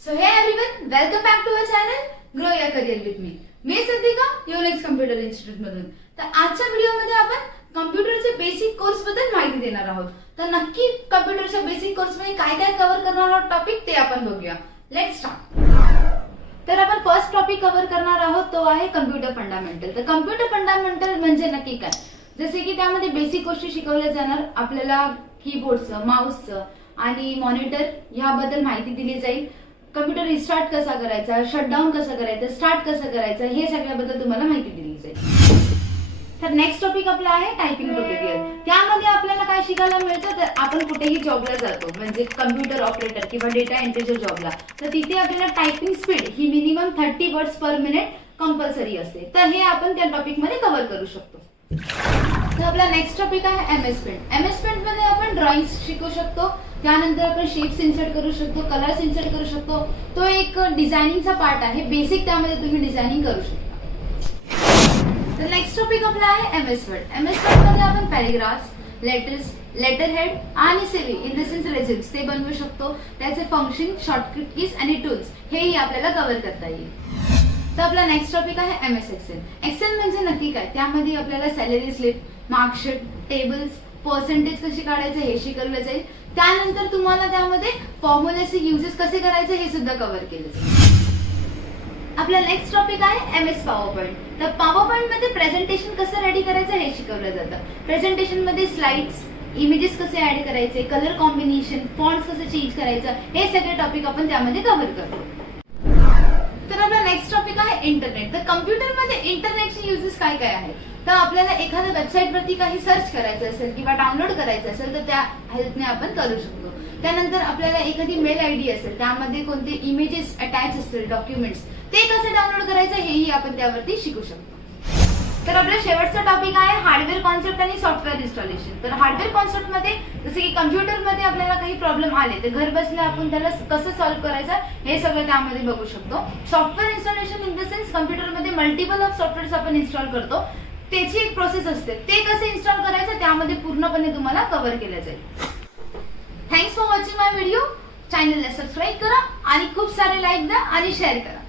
So hey everyone, welcome back to our channel Grow Your Career with me. मी सध्या Unix computer institute मधून. तर आजच्या व्हिडिओमध्ये आपण कम्प्युटरचे बेसिक कोर्स बद्दल माहिती देणार आहोत. तर नक्की कम्प्युटरच्या बेसिक कोर्स मध्ये काय काय कव्हर करणार आहोत टॉपिक ते आपण बघूया. Let's start. तर आपण फर्स्ट टॉपिक कव्हर करणार आहोत तो आहे कम्प्युटर फंडामेंटल. तर कम्प्युटर फंडामेंटल म्हणजे नक्की काय, जसे की त्यामध्ये बेसिक गोष्टी शिकवल्या जाणार. आपल्याला कीबोर्डचं, माऊसचं आणि मॉनिटर याबद्दल माहिती दिली जाईल. कम्प्युटर रिस्टार्ट कसा करायचा, शटडाऊन कसं करायचं, स्टार्ट कसं करायचं, हे सगळ्याबद्दल तुम्हाला माहिती दिली जाईल. तर नेक्स्ट टॉपिक आपला आहे टायपिंग ट्युटोरियल. त्यामध्ये आपल्याला काय शिकायला मिळतं, तर आपण कुठेही जॉबला जातो म्हणजे कम्प्युटर ऑपरेटर किंवा डेटा एंट्रीच्या जॉबला, तर तिथे आपल्याला टायपिंग स्पीड ही minimum 30 words per minute compulsory असते. तर हे आपण त्या टॉपिक मध्ये कव्हर करू शकतो. तर आपला नेक्स्ट टॉपिक आहे एमएस पेंट. एमएस पेंट मध्ये आपण ड्रॉइंग शिकू शकतो. त्यानंतर आपण शेप्स इन्सर्ट करू शकतो, कलर्स इन्सर्ट करू शकतो. तो एक डिझायनिंगचा पार्ट आहे. बेसिक त्यामध्ये तुम्ही डिझायनिंग करू शकता. तर नेक्स्ट टॉपिक आपला आहे एमएस वर्ड. एमएस वर्ड मध्ये आपण पॅराग्राफ्स, लेटर्स, लेटर हेड आणि सीव्ही इन द सेन्स रेझ्यूम्स ते बनवू शकतो. त्याचे फंक्शन, शॉर्टकट कीज आणि टूल्स हेही आपल्याला कव्हर करता येईल. तर आपला नेक्स्ट टॉपिक आहे एमएस एक्सेल. एक्सेल म्हणजे नक्की काय, त्यामध्ये आपल्याला salary slip, marksheet, tables, percentage कशी काढायचं हे शिकवलं जाईल. त्यानंतर तुम्हाला त्यामध्ये फॉर्म्युलाचे युजेस कसे करायचे हे सुद्धा कव्हर केलं जाईल. आपला नेक्स्ट टॉपिक आहे एमएस पॉवर पॉइंट. तर पॉवर पॉइंट मध्ये प्रेझेंटेशन कसं रेडी करायचं हे शिकवलं जातं. प्रेझेंटेशन मध्ये स्लाइड्स, इमेजेस कसे ऍड करायचे, कलर कॉम्बिनेशन, फॉन्ट्स कसं चेंज करायचं हे सगळे टॉपिक आपण त्यामध्ये कव्हर करतो. तर आपला नेक्स्ट टॉपिक आहे इंटरनेट. तर कम्प्युटर मध्ये इंटरनेटचे युजेस काय काय आहेत, तर आपल्याला एखाद्या वेबसाईट वरती काही सर्च करायचं असेल किंवा डाउनलोड करायचं असेल तर त्या हेल्पने आपण करू शकतो. त्यानंतर आपल्याला एखादी मेल आयडी असेल, त्यामध्ये कोणते इमेजेस अटॅच असतील, डॉक्युमेंट्स, ते कसे डाउनलोड करायचं हेही आपण त्यावरती शिकू शकतो. तर आपला शेवटचा टॉपिक आहे हार्डवेअर कॉन्सेप्ट आणि सॉफ्टवेअर इन्स्टॉलेशन. तर हार्डवेअर कॉन्सेप्ट मध्ये जसे की कम्प्युटर मध्ये आपल्याला काही प्रॉब्लेम आले तर घर बसल्या आपण त्याला कसं सॉल्व्ह करायचं हे सगळं त्यामध्ये बघू शकतो. Software installation in the sense computer मध्ये मल्टिपल ऑफ सॉफ्टवेअर्स आपण इन्स्टॉल करतो, त्याची एक प्रोसेस असते, ते कसे इन्स्टॉल करायचं त्यामध्ये पूर्णपणे तुम्हाला कव्हर केलं जाईल. Thanks for watching my video. चॅनलला सबस्क्राईब करा आणि खूप सारे लाईक द्या आणि शेअर करा.